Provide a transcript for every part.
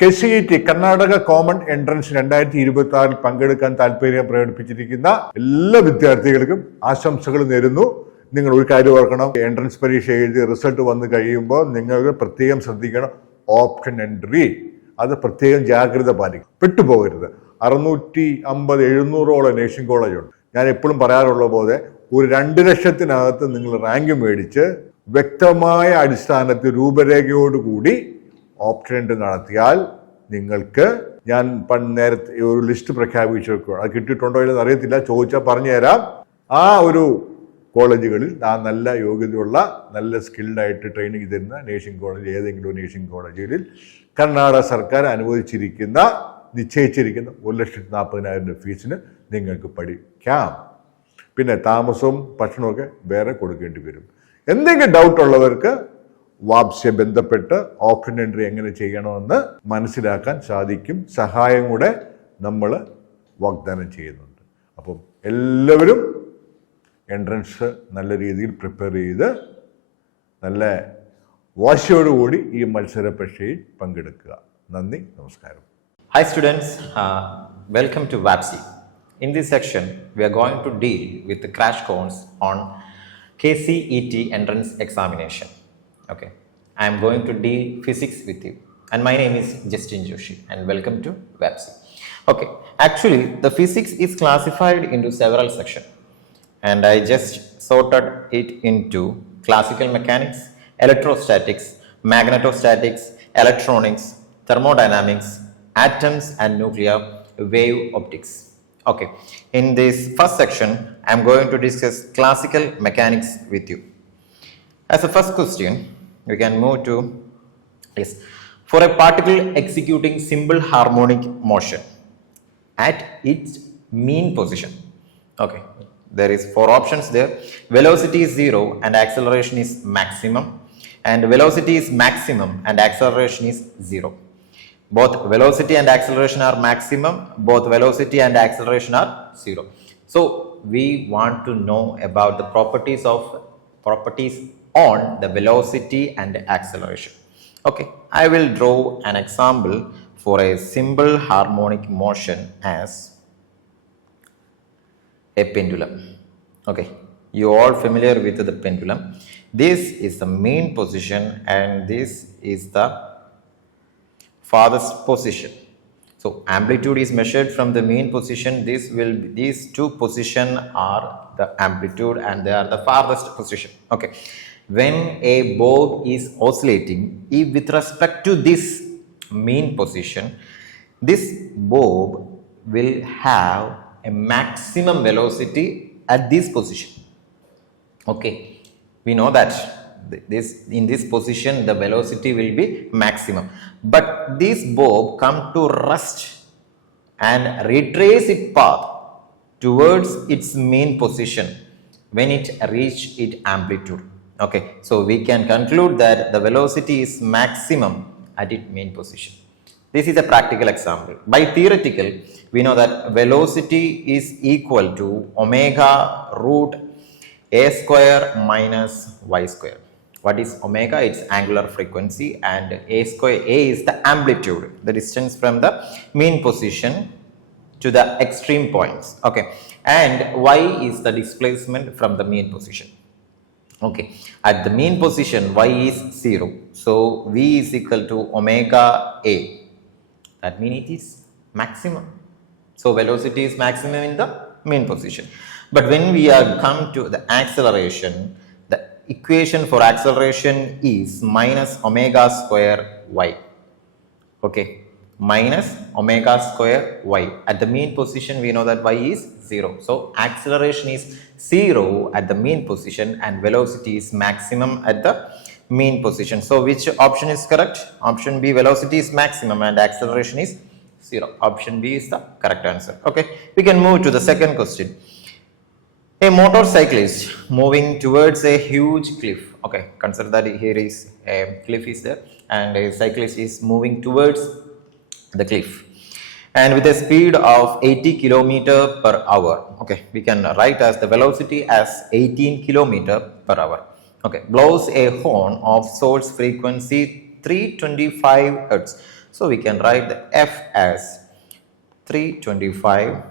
Kcet Karnataka common entrance 2026 പങ്കെടുക്കാൻ താല്പര്യം പ്രകടിപ്പിച്ചിരിക്കുന്ന എല്ലാ വിദ്യാർത്ഥികൾക്കും ആശംസകൾ നേരുന്നു. നിങ്ങൾ ഒരു കാര്യം ഓർക്കണം, എൻട്രൻസ് പരീക്ഷ എഴുതി റിസൾട്ട് വന്നു കഴിയുമ്പോൾ നിങ്ങൾ പ്രത്യേകം ശ്രദ്ധിക്കണം. ഓപ്ഷൻ എൻട്രി അത് പ്രത്യേകം ജാഗ്രത പാലിക്കണം, പെട്ടുപോകരുത്. 650-700ഓളം നേഴ്സിംഗ് കോളേജുണ്ട്. ഞാൻ എപ്പോഴും പറയാറുള്ള പോലെ ഒരു 2 ലക്ഷത്തിനകത്ത് നിങ്ങൾ റാങ്ക് മേടിച്ച് വ്യക്തമായ അടിസ്ഥാനത്തിൽ രൂപരേഖയോടുകൂടി ഓപ്ഷൻ എൻട്രി നടത്തിയാൽ നിങ്ങൾക്ക് ഞാൻ നേരത്തെ ഒരു ലിസ്റ്റ് പ്രഖ്യാപിച്ചു വെക്കുക. അത് കിട്ടിയിട്ടുണ്ടോ ഇല്ലെന്ന് അറിയത്തില്ല, ചോദിച്ചാൽ പറഞ്ഞു തരാം. ആ ഒരു കോളേജുകളിൽ ആ നല്ല യോഗ്യതയുള്ള നല്ല സ്കിൽഡായിട്ട് ട്രെയിനിങ് തരുന്ന നേഴ്സിംഗ് കോളേജ്, ഏതെങ്കിലും നേഴ്സിംഗ് കോളേജുകളിൽ കർണാടക സർക്കാർ നിശ്ചയിച്ചിരിക്കുന്ന 1,40,000 രൂപ ഫീസിന് നിങ്ങൾക്ക് പഠിക്കാം. പിന്നെ താമസവും ഭക്ഷണമൊക്കെ വേറെ കൊടുക്കേണ്ടി വരും. എന്തെങ്കിലും ഡൗട്ട് ഉള്ളവർക്ക് വാപ്സിയെ ബന്ധപ്പെട്ട് ഓപ്ഷൻ എൻട്രി എങ്ങനെ ചെയ്യണമെന്ന് മനസ്സിലാക്കാൻ സാധിക്കും. സഹായം കൂടെ നമ്മൾ വാഗ്ദാനം ചെയ്യുന്നുണ്ട്. അപ്പം എല്ലാവരും എൻട്രൻസ് നല്ല രീതിയിൽ പ്രിപ്പയർ ചെയ്ത് നല്ല വാശിയോടുകൂടി ഈ മത്സര പരീക്ഷയിൽ പങ്കെടുക്കുക. നന്ദി, നമസ്കാരം. Hi students, welcome to VAPSI. In this section, we are going to deal with the crash course on Kcet entrance examination. Okay, I am going to deal physics with you, and my name is Justin Joshi, and welcome to VAPSI. Okay, actually the physics is classified into several sections, and I just sorted it into classical mechanics, electrostatics, magnetostatics, electronics, thermodynamics, atoms and nuclear wave optics. Okay, in this first section I am going to discuss classical mechanics with you. As a first question, we can move to this. For a particle executing simple harmonic motion at its mean position, okay, there is 4 options there. Velocity is 0 and acceleration is maximum, and velocity is maximum and acceleration is 0. Both velocity and acceleration are maximum, both velocity and acceleration are 0. So we want to know about the properties on the velocity and acceleration. Okay, I will draw an example for a simple harmonic motion as a pendulum. Okay, you all familiar with the pendulum. This is the main position and this is the farthest position. So amplitude is measured from the mean position. These 2 positions are the amplitude and they are the farthest position. Okay, when a bob is oscillating, if with respect to this mean position, this bob will have a maximum velocity at this position. Okay, we know that in this position the velocity will be maximum, but this bob come to rest and retrace its path towards its main position when it reach its amplitude. Okay, so we can conclude that the velocity is maximum at its main position. This is a practical example. By theoretical, we know that velocity is equal to omega root a square minus y square. What is omega? It's angular frequency, and a is the amplitude, the distance from the mean position to the extreme points. Okay, and y is the displacement from the mean position. Okay, at the mean position y is 0, so v is equal to omega a. That means it is maximum. So velocity is maximum in the mean position. But when we are come to the acceleration, the equation for acceleration is minus omega square y. Okay, minus omega square y. At the mean position, we know that y is 0. So acceleration is 0 at the mean position and velocity is maximum at the mean position. So which option is correct? Option B, velocity is maximum and acceleration is 0. Option B is the correct answer. Okay, we can move to the second question. A motorcyclist moving towards a huge cliff. Okay, consider that here is a cliff is there and a cyclist is moving towards the cliff and with a speed of 80 km per hour. Okay, we can write as the velocity as 18 km per hour. Okay, blows a horn of source frequency 325 Hz So we can write the F as 325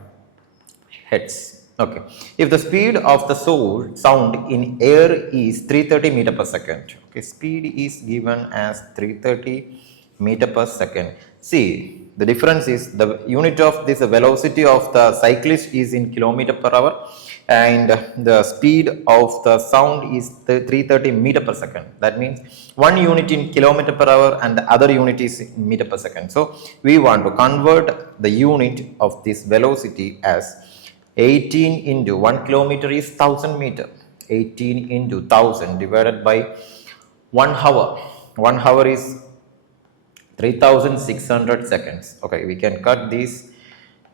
hertz. Okay. If the speed of the sound in air is 330 meter per second, okay, speed is given as 330 meter per second. See, the difference is the unit of this velocity of the cyclist is in kilometer per hour, and the speed of the sound is 330 meter per second. That means one unit in kilometer per hour and the other unit is in meter per second. So we want to convert the unit of this velocity as 18 into 1 kilometer is 1000 meter. 18 into 1000 divided by 1 hour. 1 hour is 3600 seconds. Okay, we can cut these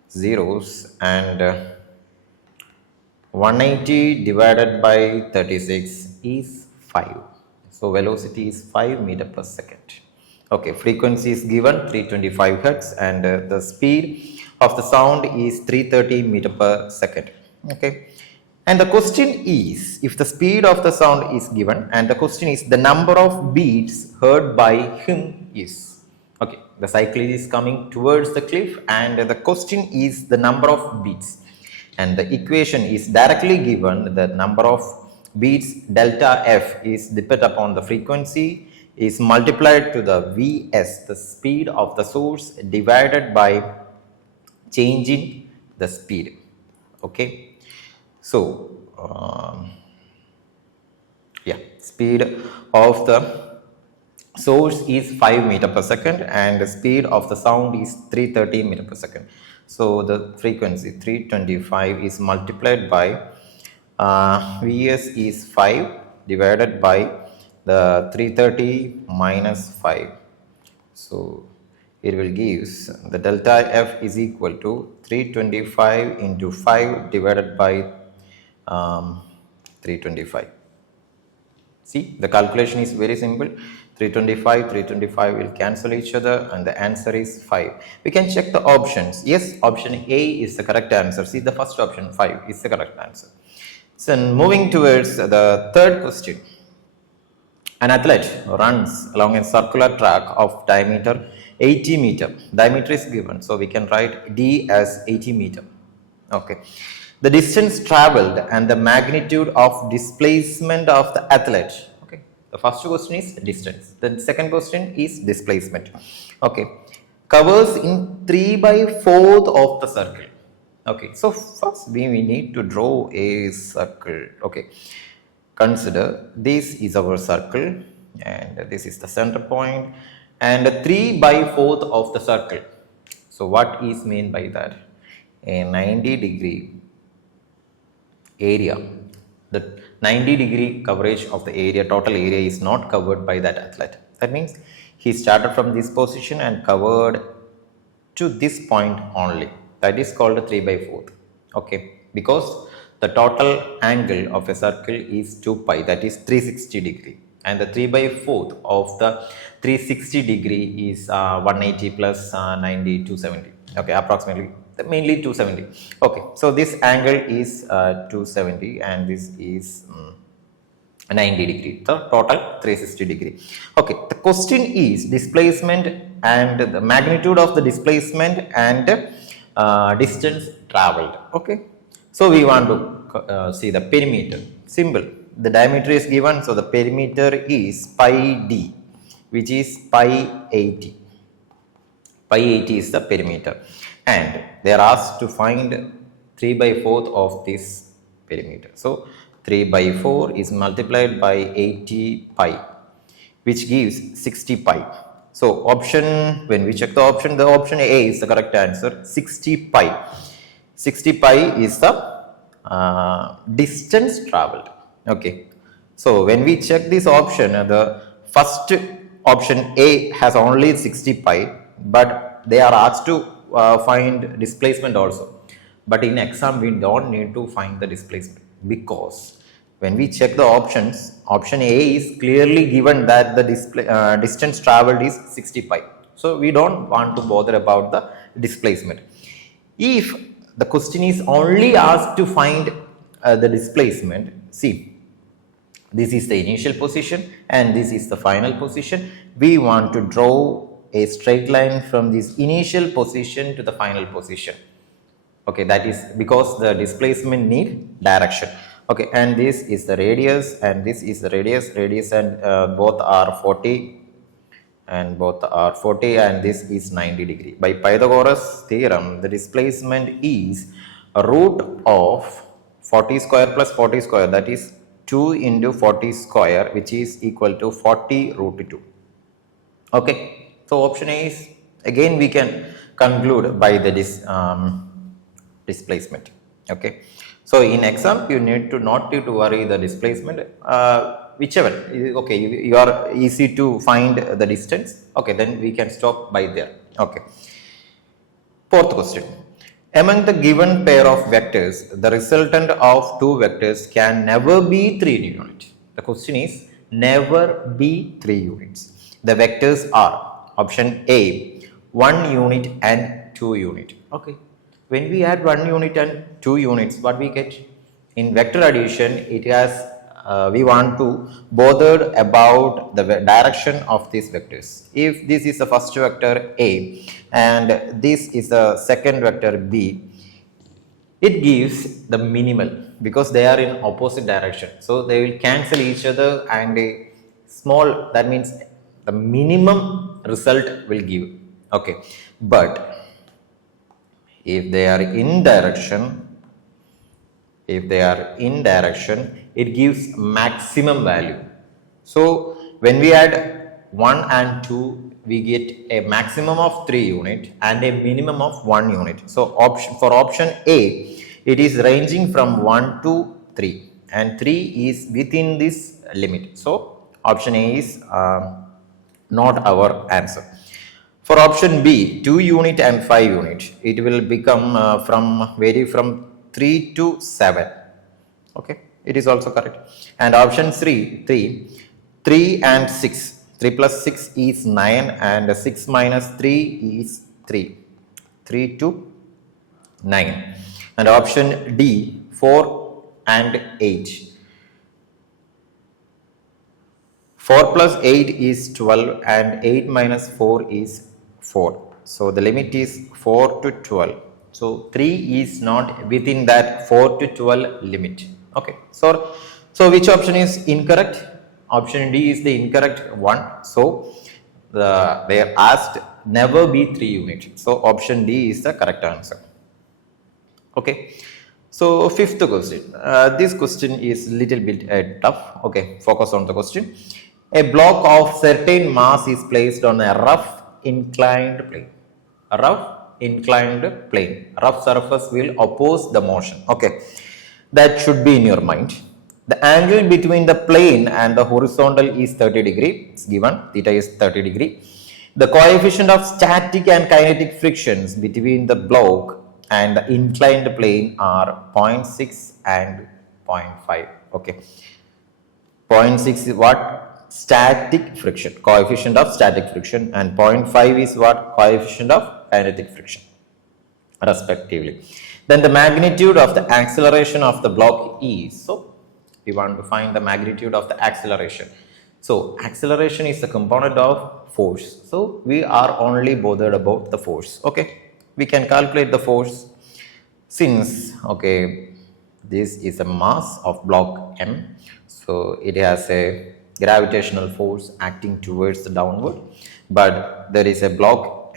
zeros, and 180 divided by 36 is 5. So velocity is 5 meter per second. Okay, frequency is given 325 hertz, and the speed of the sound is 330 meter per second. Okay, and the question is, if the speed of the sound is given, and the question is the number of beats heard by him is. Okay, the cyclist is coming towards the cliff, and the question is the number of beats, and the equation is directly given. The number of beats delta f is dependent upon the frequency is multiplied to the Vs, the speed of the source, divided by change in the speed. Okay, so yeah, speed of the source is 5 meter per second, and the speed of the sound is 330 meter per second. So the frequency 325 is multiplied by Vs is 5 divided by the 330 minus 5. So it will give the delta f is equal to 325 into 5 divided by 325. See, the calculation is very simple. 325 will cancel each other, and the answer is 5. We can check the options. Yes, option A is the correct answer. See, the first option 5 is the correct answer. So moving towards the third question. An athlete runs along a circular track of diameter 80 meter. Diameter is given, so we can write D as 80 meter. Okay. The distance traveled and the magnitude of displacement of the athlete. Okay. The first question is distance. The second question is displacement. Okay. Covers in 3/4 of the circle. Okay. So first we need to draw a circle. Okay. Consider this is our circle, and this is the center point, and 3/4 of the circle. So what is meant by that? A 90-degree area. The 90-degree coverage of the area, total area, is not covered by that athlete. That means he started from this position and covered to this point only. That is called a 3/4. Okay, because the total angle of a circle is 2 pi, that is 360 degree, and the 3/4 of the 360 degree is 180 plus 90, 270. Okay, approximately, mainly 270. Okay, so this angle is 270, and this is 90 degree. The total 360 degree. Okay, the question is displacement and the magnitude of the displacement and distance traveled. Okay. So we want to see the perimeter. Simple. The diameter is given, so the perimeter is pi d, which is pi 80. Pi 80 is the perimeter, and they are asked to find 3/4 of this perimeter. So 3/4 is multiplied by 80 pi, which gives 60 pi. So option, when we check the option A is the correct answer. 60 pi. 60 pi is the distance traveled. Okay. So when we check this option, the first option A has only 60 pi, but they are asked to find displacement also. But in exam, we don't need to find the displacement, because when we check the options, option A is clearly given that the distance traveled is 60 pi. So we don't want to bother about the displacement. If the question is only asked to find the displacement, see, this is the initial position and this is the final position. We want to draw a straight line from this initial position to the final position. Okay, that is because the displacement need direction. Okay, and this is the radius and this is the radius and both are 40 and both are 40 and this is 90 degree. By Pythagoras theorem, the displacement is a root of 40 square plus 40 square, that is 2 into 40 square, which is equal to 40 root 2. Okay, so option A is, again we can conclude by the displacement. Okay, so in exam you need to not to worry the displacement, whichever. Okay, you are easy to find the distance. Okay, then we can stop by there. Okay, fourth question. Among the given pair of vectors, the resultant of two vectors can never be 3 units. The question is never be 3 units. The vectors are option A, 1 unit and 2 unit. Okay, when we add 1 unit and 2 units, what we get? In vector addition, it has we want to bother about the direction of these vectors. If this is the first vector A and this is the second vector B, it gives the minimal because they are in opposite direction. So they will cancel each other and a small, that means the minimum result will give. Okay, but if they are in direction, it gives maximum value. So when we add 1 and 2, we get a maximum of 3 unit and a minimum of 1 unit. So for option A, it is ranging from 1 to 3 and 3 is within this limit. So option A is not our answer. For option B, 2 unit and 5 unit, it will become vary from 3 to 7. Okay, it is also correct. And option 3 and 6. 3 plus 6 is 9 and 6 minus 3 is 3. 3 to 9. And option D, 4 and 8. 4 plus 8 is 12 and 8 minus 4 is 4. So the limit is 4 to 12. So 3 is not within that 4 to 12 limit. Okay, so which option is incorrect? Option D is the incorrect one. So they are asked never be 3 units. So option D is the correct answer. Okay, so fifth question. This question is little bit tough. Okay, focus on the question. A block of certain mass is placed on a rough inclined plane. A rough inclined plane. Rough surface will oppose the motion. Okay, that should be in your mind. The angle between the plane and the horizontal is 30 degree. It's given, theta is 30 degree. The coefficient of static and kinetic frictions between the block and the inclined plane are 0.6 and 0.5. Okay, 0.6 is what? Static friction, coefficient of static friction, and 0.5 is what? Coefficient of kinetic friction, respectively. Then the magnitude of the acceleration of the block is, so we want to find the magnitude of the acceleration. So acceleration is the component of force. So we are only bothered about the force. Okay, we can calculate the force since, okay, this is a mass of block M. So it has a gravitational force acting towards the downward, but there is a block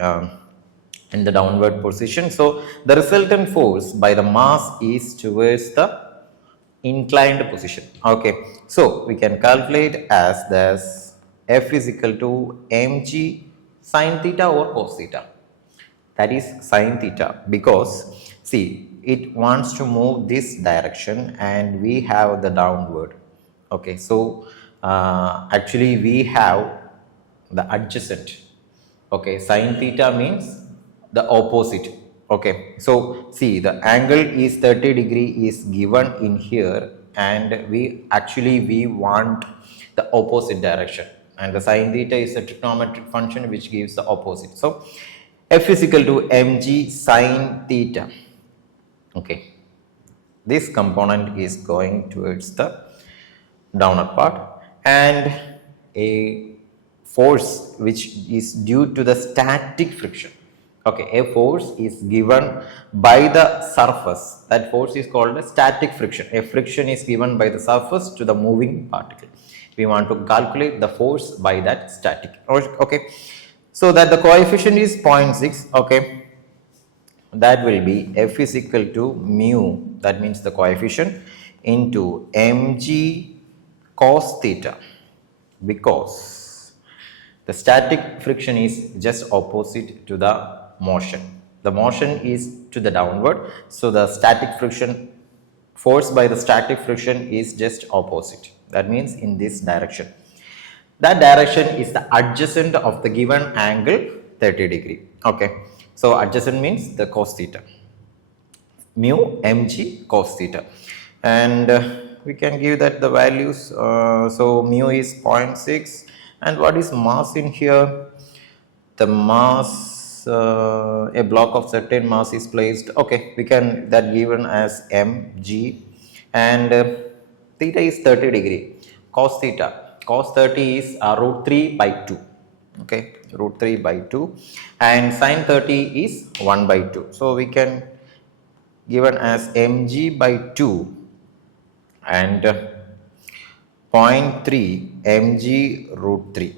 in the downward position. So the resultant force by the mass is towards the inclined position. Okay, so we can calculate as this F is equal to mg sine theta or cos theta. That is sine theta, because see, it wants to move this direction and we have the downward. Okay, so actually we have the adjacent. Okay, sine theta means the opposite. Okay, so see, the angle is 30 degree is given in here and we want the opposite direction, and the sine theta is a trigonometric function which gives the opposite. So F is equal to mg sine theta. Okay, this component is going towards the downward part and a force which is due to the static friction. Okay, a force is given by the surface. That force is called a static friction. A friction is given by the surface to the moving particle. We want to calculate the force by that static. Okay, so that the coefficient is 0.6. Okay, that will be F is equal to mu, that means the coefficient, into mg cos theta, because the static friction is just opposite to the motion. The motion is to the downward, so the static friction, force by the static friction is just opposite. That means in this direction. That direction is the adjacent of the given angle 30 degree. Okay, so adjacent means the cos theta, mu mg cos theta, and we can give that the values. So mu is 0.6, and what is mass in here? The mass, a block of certain mass is placed. Okay, we can that given as mg, and theta is 30 degree. Cos theta, cos 30 is root 3 by 2. Okay, root 3 by 2, and sin 30 is 1 by 2. So we can given as mg by 2 and 0.3 mg root 3.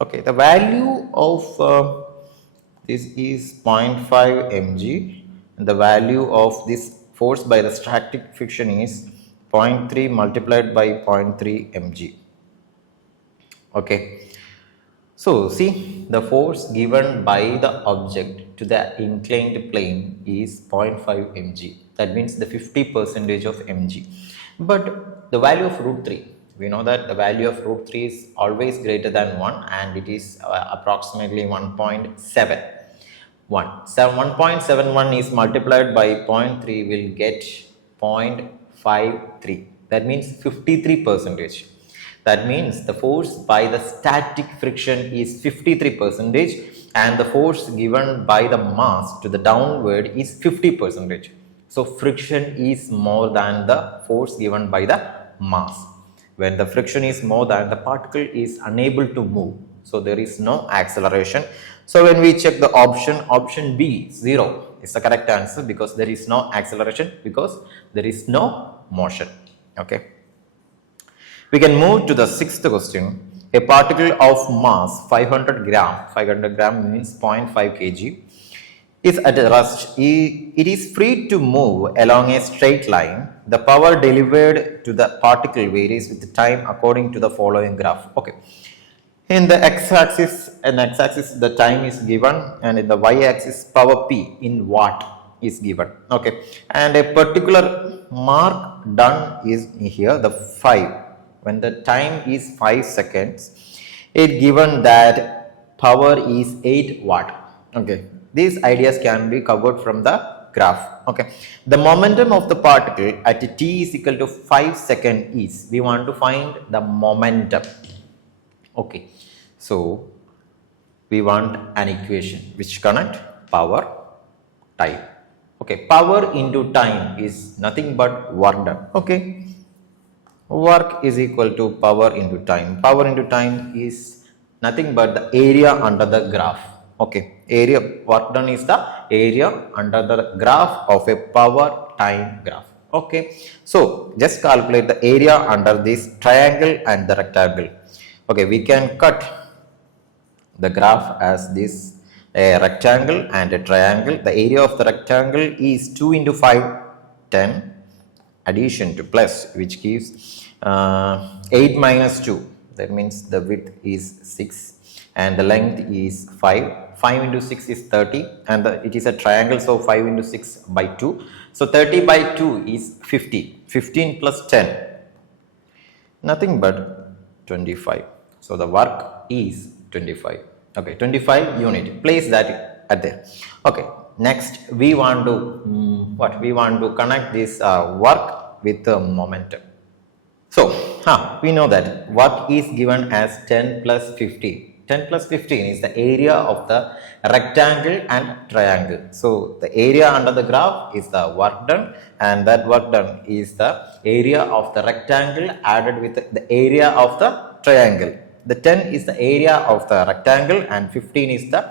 Okay, the value of this is 0.5 mg, and the value of this force by the static friction is 0.3 multiplied by 0.3 mg. Okay, so see, the force given by the object to the inclined plane is 0.5 mg. That means the 50% of mg. But the value of root 3, we know that the value of root 3 is always greater than 1, and it is approximately 1.71. So 1.71 is multiplied by 0.3 will get 0.53. That means 53%. That means the force by the static friction is 53%, and the force given by the mass to the downward is 50%. So friction is more than the force given by the mass. When the friction is more than, the particle is unable to move, so there is no acceleration. So when we check the option B, 0 is the correct answer, because there is no acceleration, because there is no motion. Okay, we can move to the sixth question. A particle of mass 500 gram means 0.5 kg, is at rest. It is free to move along a straight line. The power delivered to the particle varies with time according to the following graph. Okay, in the x-axis the time is given, and in the y-axis power P in watt is given. Okay, and a particular mark done is here, the 5. When the time is 5 seconds, it given that power is 8 watt. Okay, these ideas can be covered from the graph. Okay, the momentum of the particle at t is equal to 5 seconds is, we want to find the momentum. Okay, so we want an equation which connect power, time. Okay, power into time is nothing but work done. Okay, work is equal to power into time. Power into time is nothing but the area under the graph. Okay, area work done is the area under the graph of a power time graph. Okay, so just calculate the area under this triangle and the rectangle. Okay, we can cut the graph as this, a rectangle and a triangle. The area of the rectangle is 2 into 5, 10, addition to plus, which gives 8 minus 2. That means the width is 6 and the length is 5. 5 into 6 is 30, and it is a triangle, so 5 into 6 by 2. So 30 by 2 is 50. 15 plus 10, nothing but 25. So the work is 25. Okay, 25 unit. Place that at there. Okay, next we want to we want to connect this work with the momentum. So we know that work is given as 10 plus 15. 10 plus 15 is the area of the rectangle and triangle. So the area under the graph is the work done, and that work done is the area of the rectangle added with the area of the triangle. The 10 is the area of the rectangle and 15 is the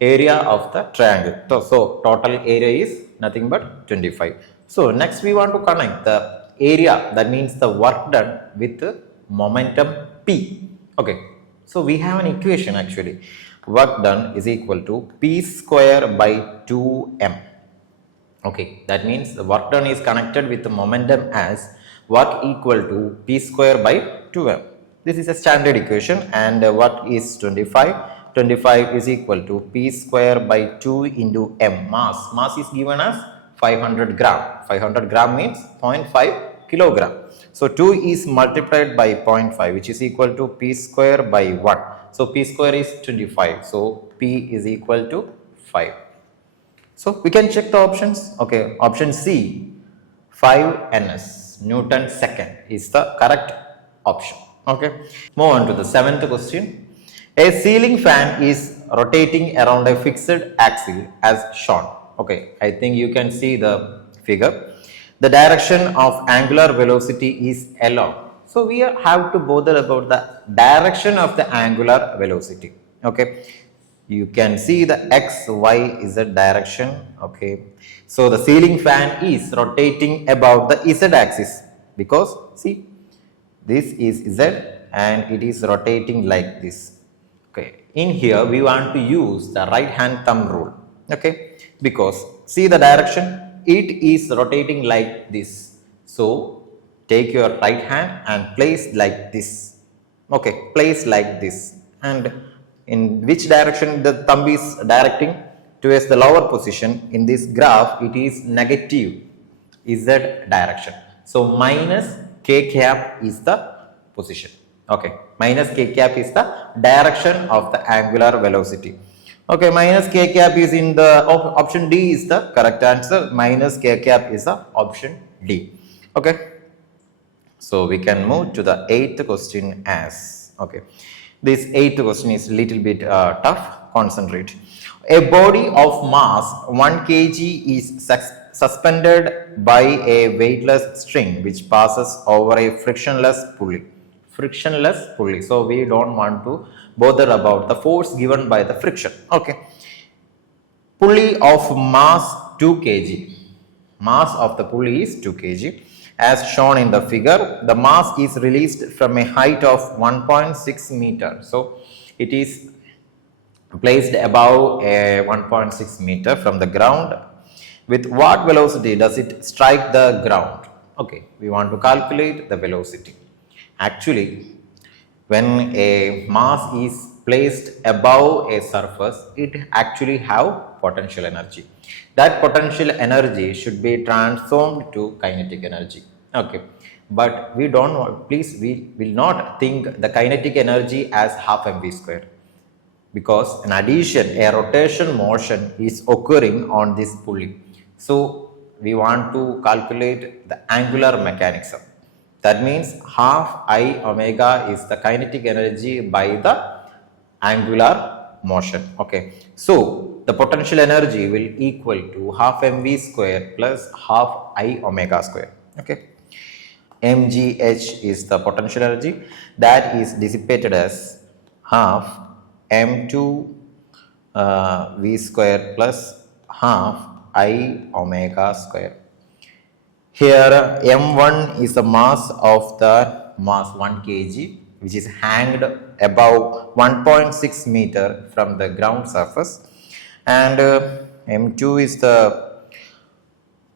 area of the triangle. So total area is nothing but 25. So next we want to connect the area, that means the work done, with the momentum P. Okay, so we have an equation actually. Work done is equal to P square by 2m. Okay, that means the work done is connected with the momentum as work equal to P square by 2m. This is a standard equation, and work is 25. 25 is equal to P square by 2 into m. Mass is given as 500 gram. 500 gram means 0.5 kilogram. So 2 is multiplied by 0.5, which is equal to P square by 1. So P square is 25. So P is equal to 5. So we can check the options. Okay, option C, 5 ns, Newton second, is the correct option. Okay, move on to the 7th question. A ceiling fan is rotating around a fixed axis as shown. Okay, I think you can see the figure. The direction of angular velocity is along. So we have to bother about the direction of the angular velocity. Okay, you can see the x, y, z direction. Okay, so the ceiling fan is rotating about the z axis, because see, this is z and it is rotating like this. Okay, in here we want to use the right hand thumb rule. Okay, because see the direction, it is rotating like this. So take your right hand and place like this. Okay, place like this, and in which direction the thumb is directing? Towards the lower position. In this graph, it is negative z direction. So minus k cap is the position. Okay, minus k cap is the direction of the angular velocity. Okay, minus k cap is in the option D is the correct answer. Minus k cap is the option D. Okay, so we can move to the 8th question as, okay, this 8th question is a little bit tough. Concentrate. A body of mass 1 kg is suspended by a weightless string which passes over a frictionless pulley. Frictionless pulley. So we don't want to bother about the force given by the friction. Okay. Pulley of mass 2 kg. Mass of the pulley is 2 kg. As shown in the figure, the mass is released from a height of 1.6 meter. So it is placed above a 1.6 meter from the ground. With what velocity does it strike the ground? Okay, we want to calculate the velocity. Actually, when a mass is placed above a surface, it actually have potential energy. That potential energy should be transformed to kinetic energy. Okay, but we don't want, please, we will not think the kinetic energy as half mv square, because in addition a rotation motion is occurring on this pulley. So we want to calculate the angular mechanism. That means half I omega is the kinetic energy by the angular motion. Okay, so the potential energy will equal to half mv square plus half I omega square. Okay, mgh is the potential energy that is dissipated as half m2 v square plus half I omega square. Here m1 is the mass of the mass 1 kg, which is hanged above 1.6 meter from the ground surface, and m2 is the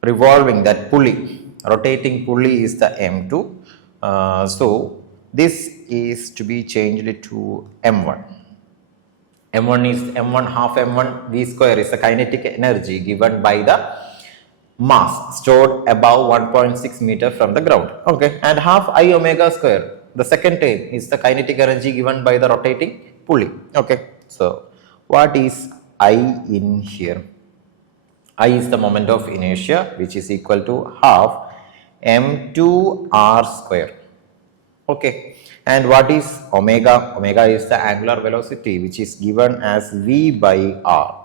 revolving, that pulley, rotating pulley is the m2. So this is to be changed to m1. m1 is m1 half m1 v square is the kinetic energy given by the mass stored above 1.6 meter from the ground. Okay, and half I omega square, the second term, is the kinetic energy given by the rotating pulley. Okay, so what is I in here? I is the moment of inertia, which is equal to half m2 r square. Okay, and what is omega? Omega is the angular velocity, which is given as v by r.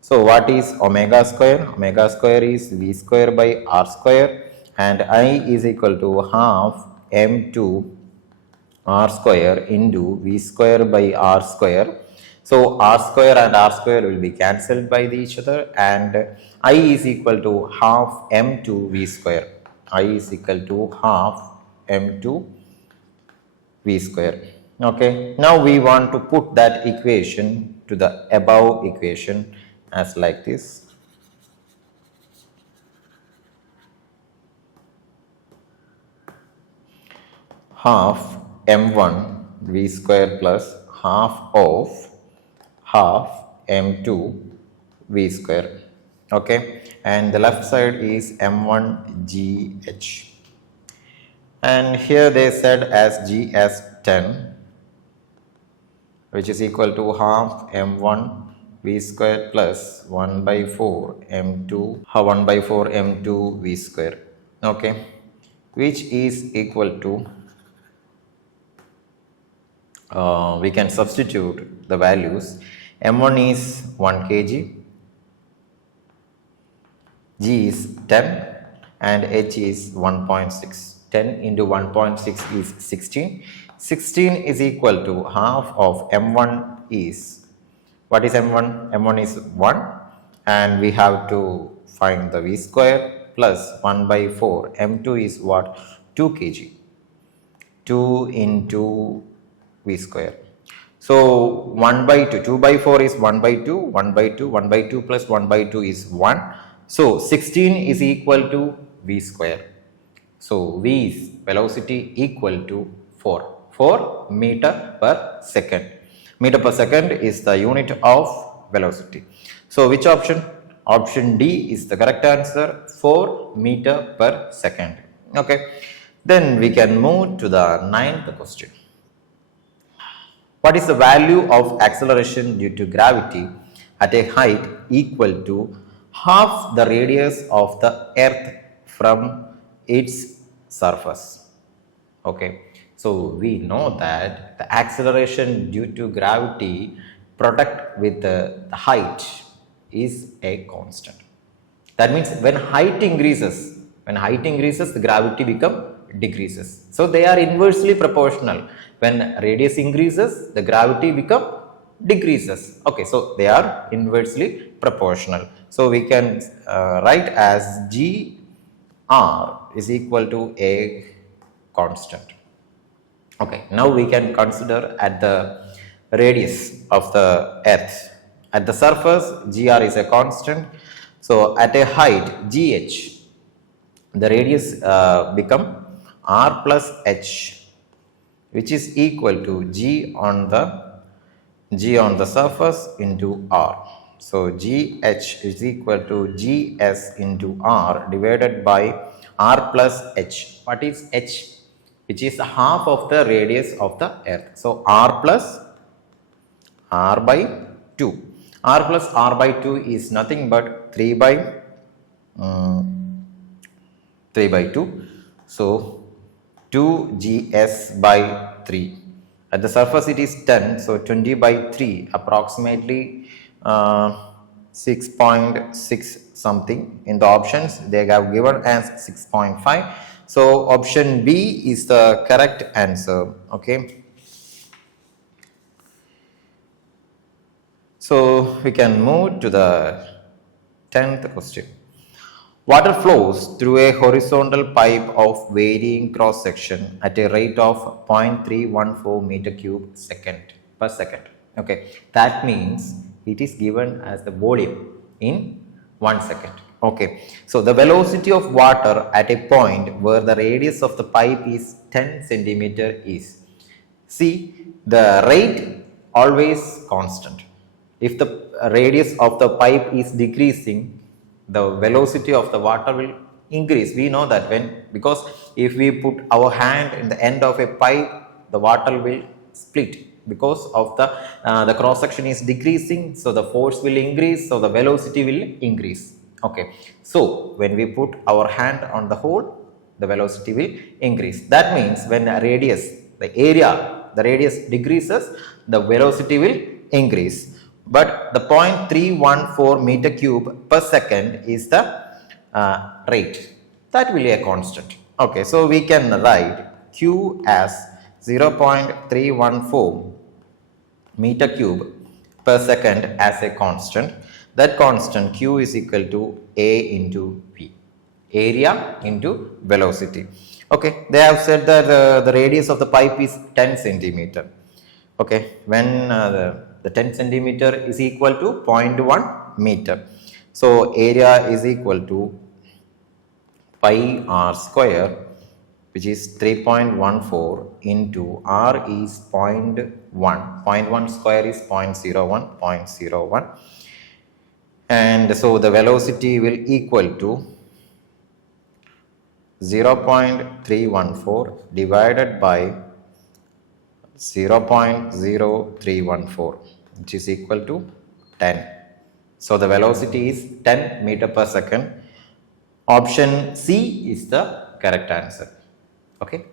So what is omega square? Omega square is v square by r square, and I is equal to half m2 r square into v square by r square. So r square and r square will be cancelled by each other, and I is equal to half m2 v square. I is equal to half m2 v square. Okay, now we want to put that equation to the above equation as like this. Half m1 v square plus half of half m2 v square. Okay, and the left side is m1 gh, and here they said as g as 10, which is equal to half m1 v square plus 1 by 4 m2 1 by 4 m2 v square. Okay, which is equal to we can substitute the values. M1 is 1 kg, G is 10, and H is 1.6. 10 into 1.6 is 16. 16 is equal to half of M1 is, what is M1? M1 is 1, and we have to find the V square plus 1 by 4. M2 is what? 2 kg. 2 into V square. So 1 by 2, 2 by 4 is 1 by 2, 1 by 2, 1 by 2 plus 1 by 2 is 1. So 16 is equal to V square. So V is velocity equal to 4 meter per second. Meter per second is the unit of velocity. So which option? Option D is the correct answer, 4 meter per second. Okay, then we can move to the 9th question. What is the value of acceleration due to gravity at a height equal to half the radius of the earth from its surface? Okay, so we know that the acceleration due to gravity product with the height is a constant. That means when height increases, the gravity decreases. So they are inversely proportional. When radius increases, the gravity decreases. Okay, so they are inversely proportional. So we can write as Gr is equal to a constant. Okay, now we can consider at the radius of the earth. At the surface, Gr is a constant. So at a height, Gh, the radius become r plus h, which is equal to G on the surface into r. So Gh is equal to Gs into r divided by r plus h. What is h? Which is half of the radius of the earth. So r plus r by 2. R plus r by 2 is nothing but 3 by 2. So 2gs by 3. At the surface it is 10, so 20 by 3, approximately 6.6 something. In the options they have given as 6.5. So option B is the correct answer. Okay, so we can move to the 10th question. Water flows through a horizontal pipe of varying cross section at a rate of 0.314 meter cube per second. Okay, that means it is given as the volume in 1 second. Okay, so the velocity of water at a point where the radius of the pipe is 10 centimeter is, see, the rate always constant. If the radius of the pipe is decreasing, the velocity of the water will increase. We know that because if we put our hand in the end of a pipe, the water will split because of the cross section is decreasing, so the force will increase, so the velocity will increase. Okay, so when we put our hand on the hole, the velocity will increase. That means when the radius decreases, the velocity will increase. But the 0.314 meter cube per second is the rate. That will be a constant. Okay, so we can write Q as 0.314 meter cube per second as a constant. That constant Q is equal to A into V, area into velocity. Okay, they have said that the radius of the pipe is 10 centimeter. Okay, when the 10 centimeter is equal to 0.1 meter. So area is equal to pi r square, which is 3.14 into r is 0.1. 0.1 square is 0.01, 0.01. And so the velocity will equal to 0.314 divided by 0.0314, which is equal to 10. So the velocity is 10 meter per second. Option C is the correct answer. Okay.